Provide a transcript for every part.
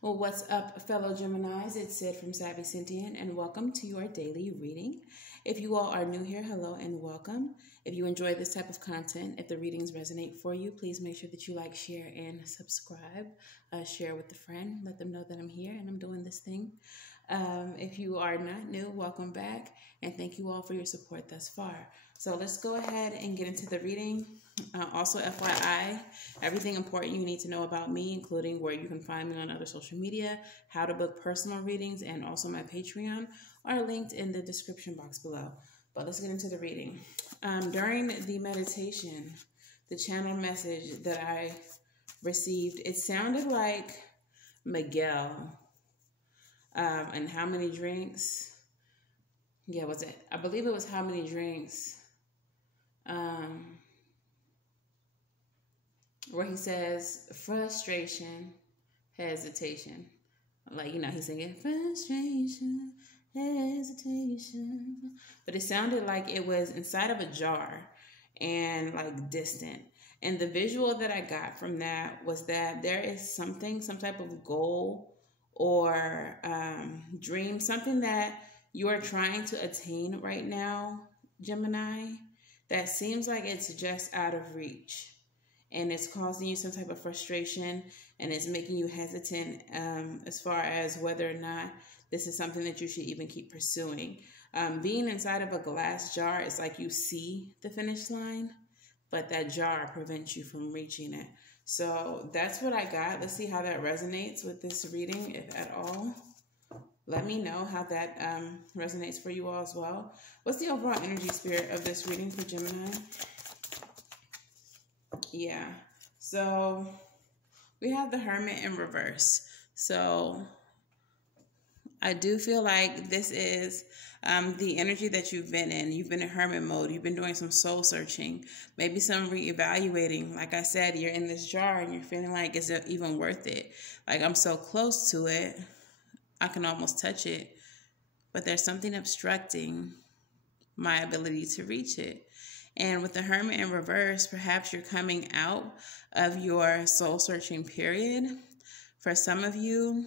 Well, what's up, fellow Geminis? It's Sid from Savvy Sentient, and welcome to your daily reading. If you all are new here, hello and welcome. If you enjoy this type of content, if the readings resonate for you, please make sure that you like, share, and subscribe. Share with a friend. Let them know that I'm here and I'm doing this thing. If you are not new, welcome back, and thank you all for your support thus far. So let's go ahead and get into the reading. Also, FYI, everything important you need to know about me, including where you can find me on other social media, how to book personal readings, and also my Patreon, are linked in the description box below. But let's get into the reading. During the meditation, the channel message that I received, it sounded like Miguel. And how many drinks? Yeah, was it? I believe it was how many drinks. Where he says frustration, hesitation. Like, he's singing frustration, hesitation. But it sounded like it was inside of a jar and like distant. And the visual that I got from that was that there is something, some type of goal or dream, something that you are trying to attain right now, Gemini, that seems like it's just out of reach. And it's causing you some type of frustration, and it's making you hesitant as far as whether or not this is something that you should even keep pursuing. Being inside of a glass jar, it's like you see the finish line, but that jar prevents you from reaching it. So that's what I got. Let's see how that resonates with this reading, if at all. Let me know how that resonates for you all as well. What's the overall energy spirit of this reading for Gemini? Yeah, so we have the Hermit in reverse. So I do feel like this is the energy that you've been in. You've been in hermit mode. You've been doing some soul searching, maybe some reevaluating. Like I said, you're in this jar and you're feeling like, is it even worth it? Like, I'm so close to it, I can almost touch it, but there's something obstructing my ability to reach it. And with the Hermit in reverse, perhaps you're coming out of your soul searching period. For some of you,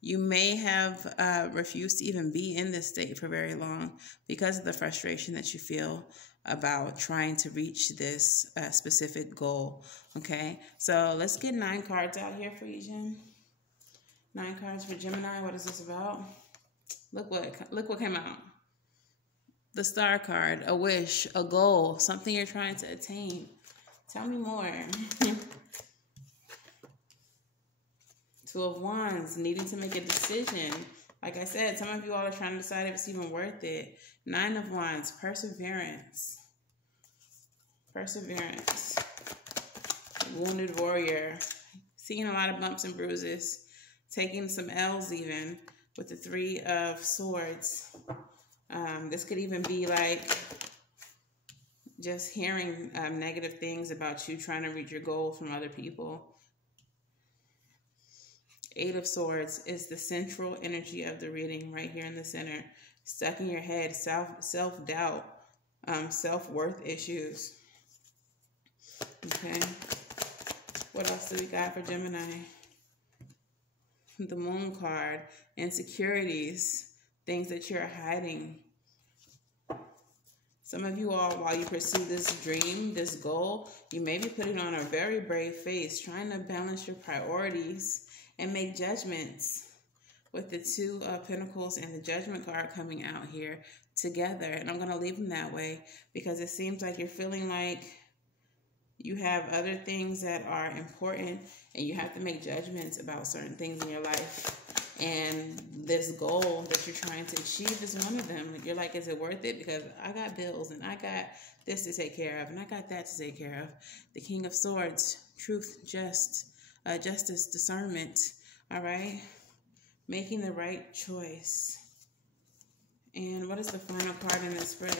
you may have refused to even be in this state for very long because of the frustration that you feel about trying to reach this specific goal. Okay, so let's get 9 cards out here for you, Gem. 9 cards for Gemini. What is this about? Look what came out. The Star card, a wish, a goal, something you're trying to attain. Tell me more. 2 of Wands, needing to make a decision. Like I said, some of you all are trying to decide if it's even worth it. 9 of Wands, perseverance. Perseverance. Wounded warrior. Seeing a lot of bumps and bruises. Taking some L's even with the 3 of Swords. This could even be like just hearing negative things about you trying to reach your goals from other people. 8 of Swords is the central energy of the reading right here in the center. Stuck in your head, self-doubt, self-worth issues. Okay. What else do we got for Gemini? The Moon card, insecurities, things that you're hiding. Some of you all, while you pursue this dream, this goal, you may be putting on a very brave face, trying to balance your priorities and make judgments with the 2 of Pentacles and the Judgment card coming out here together. And I'm going to leave them that way because it seems like you're feeling like you have other things that are important and you have to make judgments about certain things in your life. And this goal that you're trying to achieve is one of them. You're like, is it worth it? Because I got bills and I got this to take care of and I got that to take care of. The King of Swords, truth, justice, discernment. All right. Making the right choice. And what is the final card in this spread?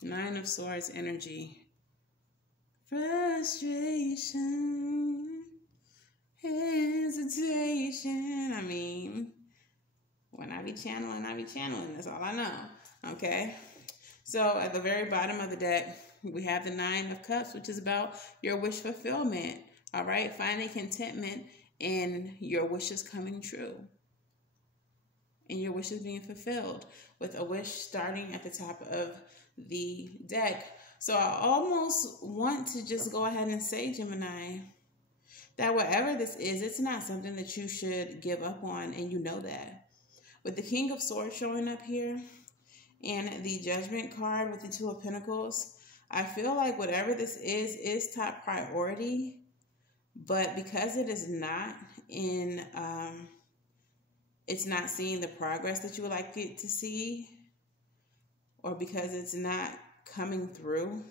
9 of Swords energy. Frustration. Hesitation. I mean, when I be channeling, That's all I know. Okay. So at the very bottom of the deck, we have the 9 of Cups, which is about your wish fulfillment. All right, finding contentment in your wishes coming true, and your wishes being fulfilled, with a wish starting at the top of the deck. So I almost want to just go ahead and say, Gemini, that whatever this is, it's not something that you should give up on, and you know that. With the King of Swords showing up here and the Judgment card with the Two of Pentacles, I feel like whatever this is top priority, but because it is not in, it's not seeing the progress that you would like it to see, or because it's not coming through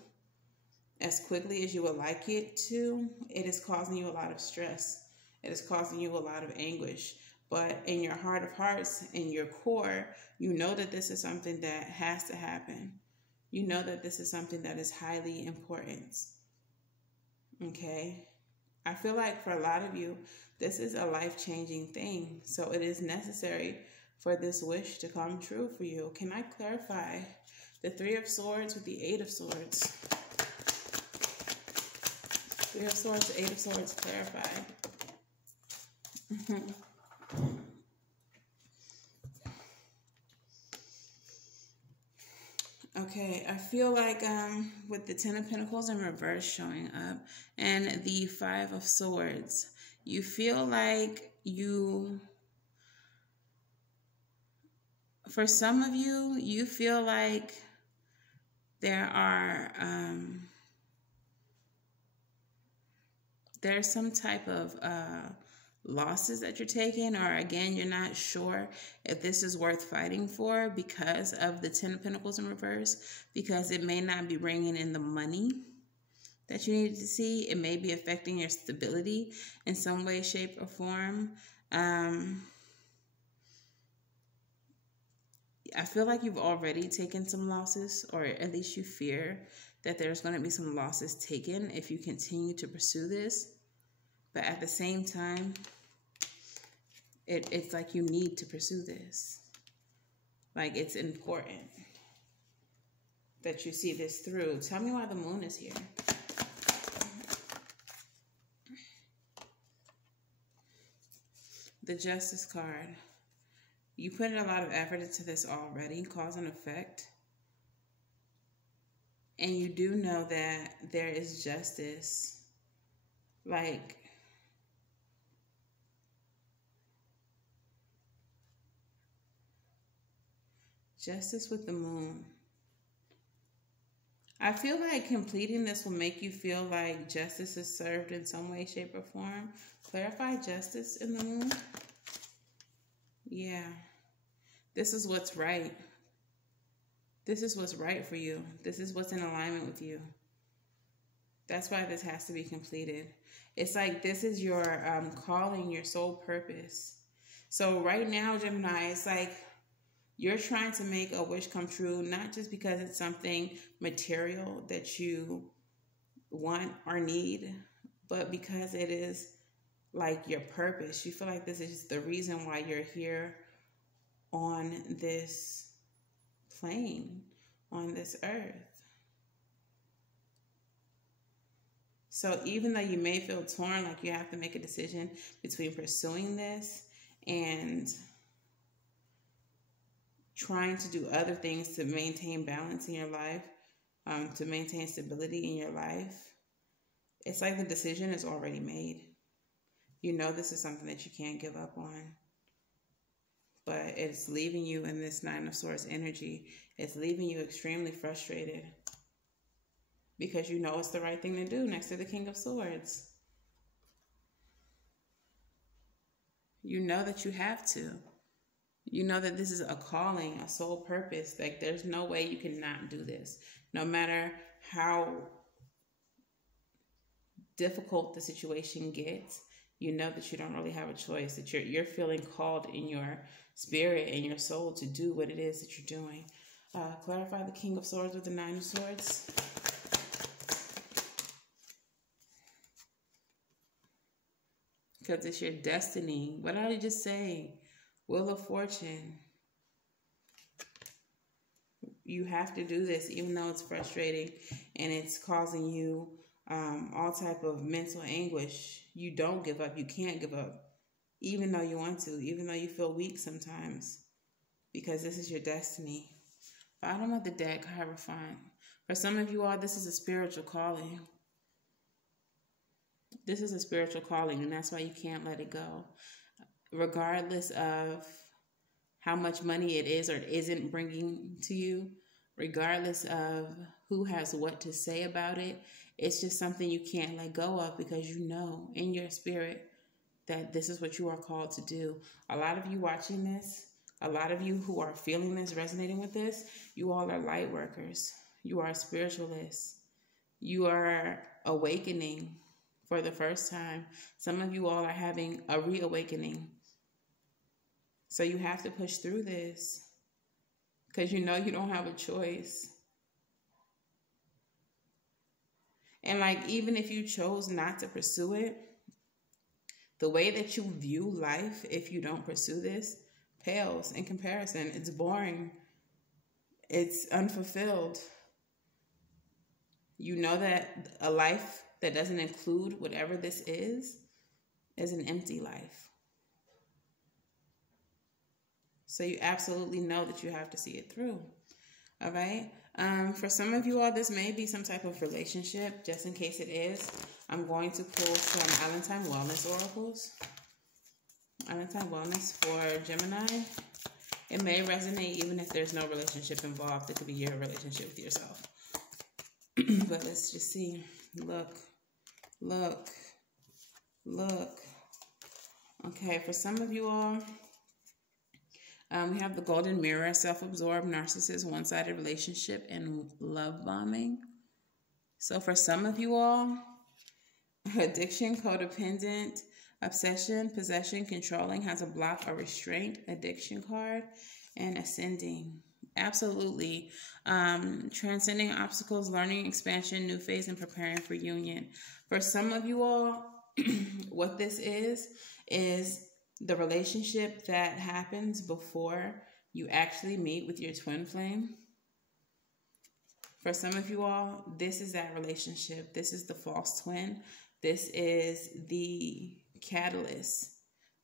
as quickly as you would like it to, it is causing you a lot of stress. It is causing you a lot of anguish. But in your heart of hearts, in your core, you know that this is something that has to happen. You know that this is something that is highly important. Okay? I feel like for a lot of you, this is a life-changing thing. So it is necessary for this wish to come true for you. Can I clarify the Three of Swords with the Eight of Swords? Three of Swords, Eight of Swords, clarify. Okay, I feel like with the Ten of Pentacles in reverse showing up and the Five of Swords, you feel like for some of you, you feel like there are there's some type of losses that you're taking, or again, you're not sure if this is worth fighting for because of the Ten of Pentacles in reverse, because it may not be bringing in the money that you needed to see. It may be affecting your stability in some way, shape, or form. I feel like you've already taken some losses, or at least you fear that there's going to be some losses taken if you continue to pursue this. But at the same time, it's like you need to pursue this. Like, it's important that you see this through. Tell me why the Moon is here. The Justice card. You put in a lot of effort into this already, cause and effect. And you do know that there is justice. Like, justice with the Moon. I feel like completing this will make you feel like justice is served in some way, shape, or form. Clarify justice in the Moon. Yeah. This is what's right. This is what's right for you. This is what's in alignment with you. That's why this has to be completed. It's like this is your calling, your soul purpose. So right now, Gemini, it's like you're trying to make a wish come true, not just because it's something material that you want or need, but because it is like your purpose. You feel like this is the reason why you're here on this plane, on this earth. So even though you may feel torn, like you have to make a decision between pursuing this and trying to do other things to maintain balance in your life, to maintain stability in your life, it's like the decision is already made. You know this is something that you can't give up on. But it's leaving you in this Nine of Swords energy. It's leaving you extremely frustrated because you know it's the right thing to do next to the King of Swords. You know that you have to. You know that this is a calling, a soul purpose. Like, there's no way you cannot do this. No matter how difficult the situation gets, you know that you don't really have a choice, that you're feeling called in your spirit and your soul to do what it is that you're doing. Clarify the King of Swords with the Nine of Swords. Because it's your destiny. What did I just say? Wheel of Fortune. You have to do this, even though it's frustrating and it's causing you all type of mental anguish. You don't give up. You can't give up, even though you want to, even though you feel weak sometimes, because this is your destiny. Bottom of the deck, Hierophant. For some of you all, this is a spiritual calling. This is a spiritual calling, and that's why you can't let it go. Regardless of how much money it is or it isn't bringing to you, regardless of who has what to say about it, it's just something you can't let go of, because you know in your spirit that this is what you are called to do. A lot of you watching this, a lot of you who are feeling this, resonating with this, you all are light workers. You are spiritualists. You are awakening for the first time. Some of you all are having a reawakening. So you have to push through this, because you know you don't have a choice. And like, even if you chose not to pursue it, the way that you view life, if you don't pursue this, pales in comparison. It's boring. It's unfulfilled. You know that a life that doesn't include whatever this is an empty life. So you absolutely know that you have to see it through. All right. For some of you all, this may be some type of relationship. Just in case it is, I'm going to pull some Allentown Wellness oracles. Allentown Wellness for Gemini. It may resonate even if there's no relationship involved. It could be your relationship with yourself. But let's just see. Look. Okay, for some of you all, we have the Golden Mirror, self-absorbed, narcissist, one-sided relationship, and love bombing. So for some of you all, addiction, codependent, obsession, possession, controlling, has a block or restraint, addiction card, and ascending. Absolutely. Transcending obstacles, learning, expansion, new phase, and preparing for union. For some of you all, what this is the relationship that happens before you actually meet with your twin flame. For some of you all, this is that relationship. This is the false twin. This is the catalyst.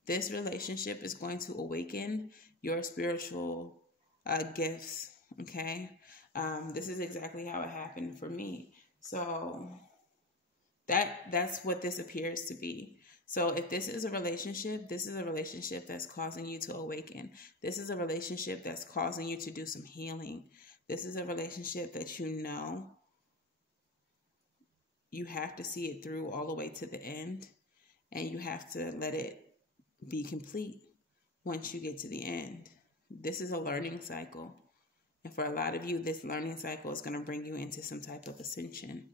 This relationship is going to awaken your spiritual gifts, okay? This is exactly how it happened for me. So that's what this appears to be. So if this is a relationship, this is a relationship that's causing you to awaken. This is a relationship that's causing you to do some healing. This is a relationship that you know you have to see it through all the way to the end, and you have to let it be complete once you get to the end. This is a learning cycle. And for a lot of you, this learning cycle is going to bring you into some type of ascension.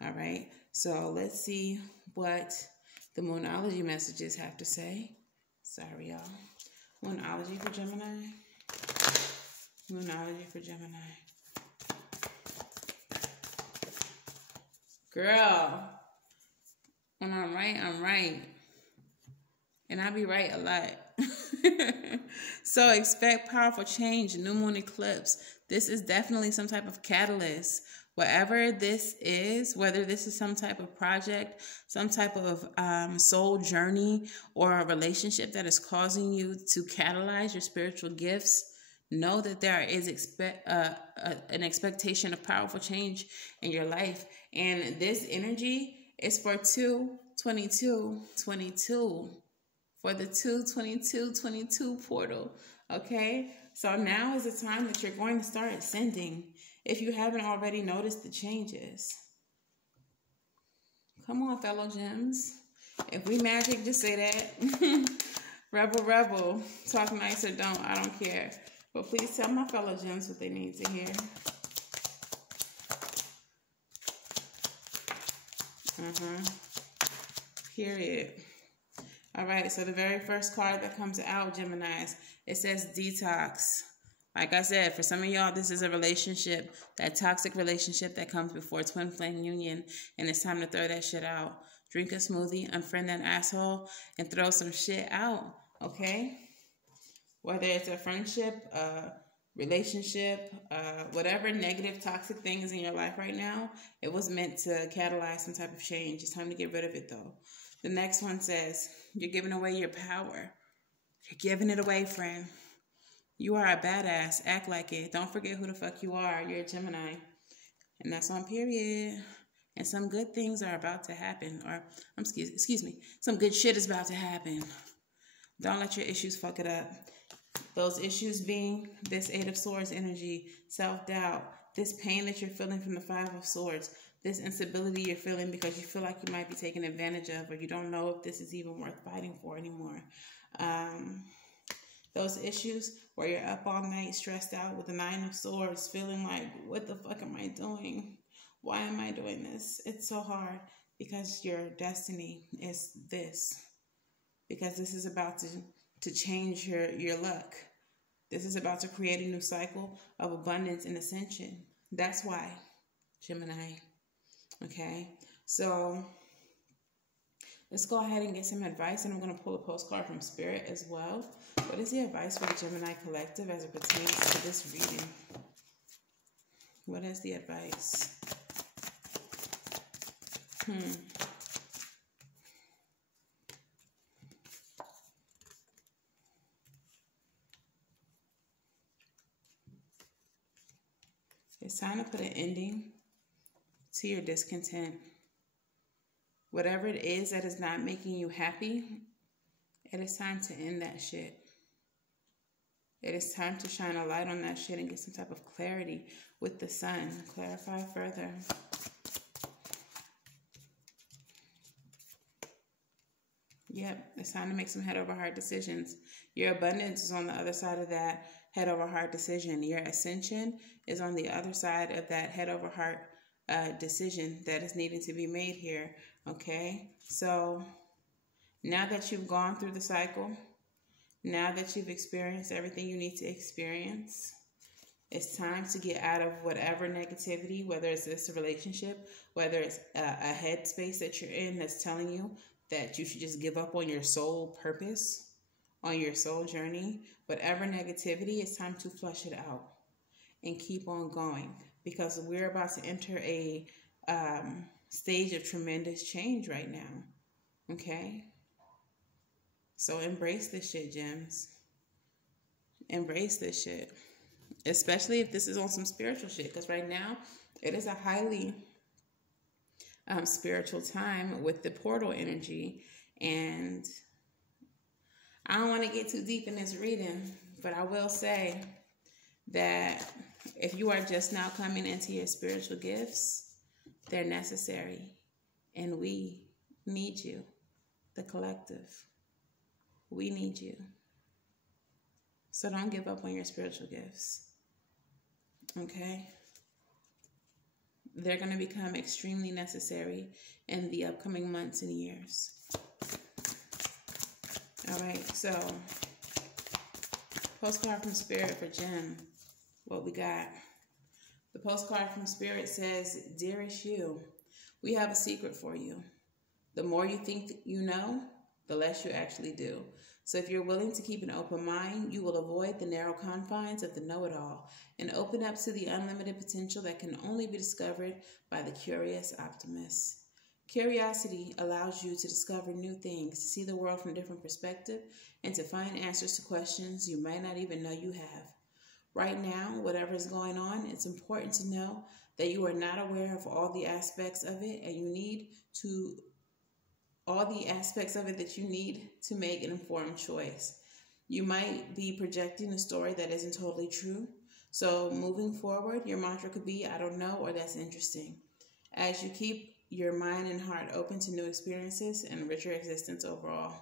All right. So let's see what the Moonology messages have to say. Sorry, y'all. Moonology for Gemini. Moonology for Gemini. Girl, when I'm right, I'm right. And I be right a lot. So expect powerful change, new moon eclipse. This is definitely some type of catalyst. Whatever this is, whether this is some type of project, some type of soul journey, or a relationship that is causing you to catalyze your spiritual gifts, know that there is an expectation of powerful change in your life. And this energy is for 2/22/22, for the 2/22/22 portal. Okay, so now is the time that you're going to start ascending. If you haven't already noticed the changes. Come on, fellow gems. If we magic, just say that. Rebel. Talk nice or don't. I don't care. But please tell my fellow gems what they need to hear. Period. All right, so the very first card that comes out, Geminis, it says detox. Like I said, for some of y'all, this is a relationship, that toxic relationship that comes before twin flame union, and it's time to throw that shit out. Drink a smoothie, unfriend that asshole, and throw some shit out, okay? Whether it's a friendship, a relationship, whatever negative, toxic thing is in your life right now, it was meant to catalyze some type of change. It's time to get rid of it, though. The next one says, you're giving away your power. You're giving it away, friend. You are a badass. Act like it. Don't forget who the fuck you are. You're a Gemini. And that's on period. And some good things are about to happen. Or, excuse me. Some good shit is about to happen. Don't let your issues fuck it up. Those issues being this 8 of Swords energy, self-doubt, this pain that you're feeling from the 5 of Swords, this instability you're feeling because you feel like you might be taken advantage of, or you don't know if this is even worth fighting for anymore. Those issues where you're up all night stressed out with the 9 of Swords, feeling like, what the fuck am I doing? Why am I doing this? It's so hard because your destiny is this. Because this is about to change your luck. This is about to create a new cycle of abundance and ascension. That's why, Gemini. Okay, so let's go ahead and get some advice, and I'm going to pull a postcard from Spirit as well. What is the advice for the Gemini collective as it pertains to this reading? What is the advice? It's time to put an ending to your discontent. Whatever it is that is not making you happy, it is time to end that shit. It is time to shine a light on that shit and get some type of clarity with the sun. Clarify further. Yep, it's time to make some head over heart decisions. Your abundance is on the other side of that head over heart decision. Your ascension is on the other side of that head over heart decision that is needing to be made here. Okay, so now that you've gone through the cycle, now that you've experienced everything you need to experience, it's time to get out of whatever negativity, whether it's this relationship, whether it's a headspace that you're in that's telling you that you should just give up on your soul purpose, on your soul journey. Whatever negativity, it's time to flush it out and keep on going, because we're about to enter a stage of tremendous change right now. Okay? So embrace this shit, gems. Embrace this shit. Especially if this is on some spiritual shit, because right now it is a highly spiritual time with the portal energy. And I don't want to get too deep in this reading, but I will say that if you are just now coming into your spiritual gifts, they're necessary. And we need you, the collective. We need you. So don't give up on your spiritual gifts. Okay? They're going to become extremely necessary in the upcoming months and years. All right, so postcard from Spirit for Jen. What we got? The postcard from Spirit says, "Dearest you, we have a secret for you. The more you think you know, the less you actually do. So if you're willing to keep an open mind, you will avoid the narrow confines of the know-it-all and open up to the unlimited potential that can only be discovered by the curious optimist. Curiosity allows you to discover new things, to see the world from a different perspective, and to find answers to questions you might not even know you have. Right now, whatever is going on, it's important to know that you are not aware of all the aspects of it, and you need to all the aspects of it that you need to make an informed choice. You might be projecting a story that isn't totally true. So moving forward, your mantra could be, I don't know, or that's interesting. As you keep your mind and heart open to new experiences and richer existence overall.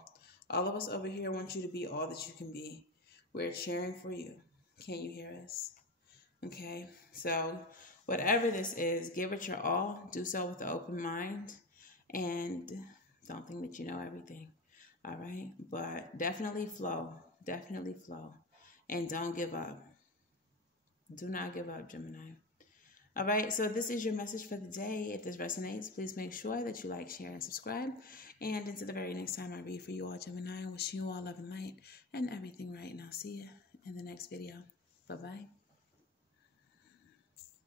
All of us over here want you to be all that you can be. We're cheering for you. Can you hear us? Okay, so whatever this is, give it your all. Do so with an open mind. And don't think that you know everything, all right? But definitely flow. Definitely flow. And don't give up. Do not give up, Gemini. All right, so this is your message for the day. If this resonates, please make sure that you like, share, and subscribe. And until the very next time I read for you all, Gemini, I wish you all love and light and everything right. And I'll see you in the next video. Bye-bye.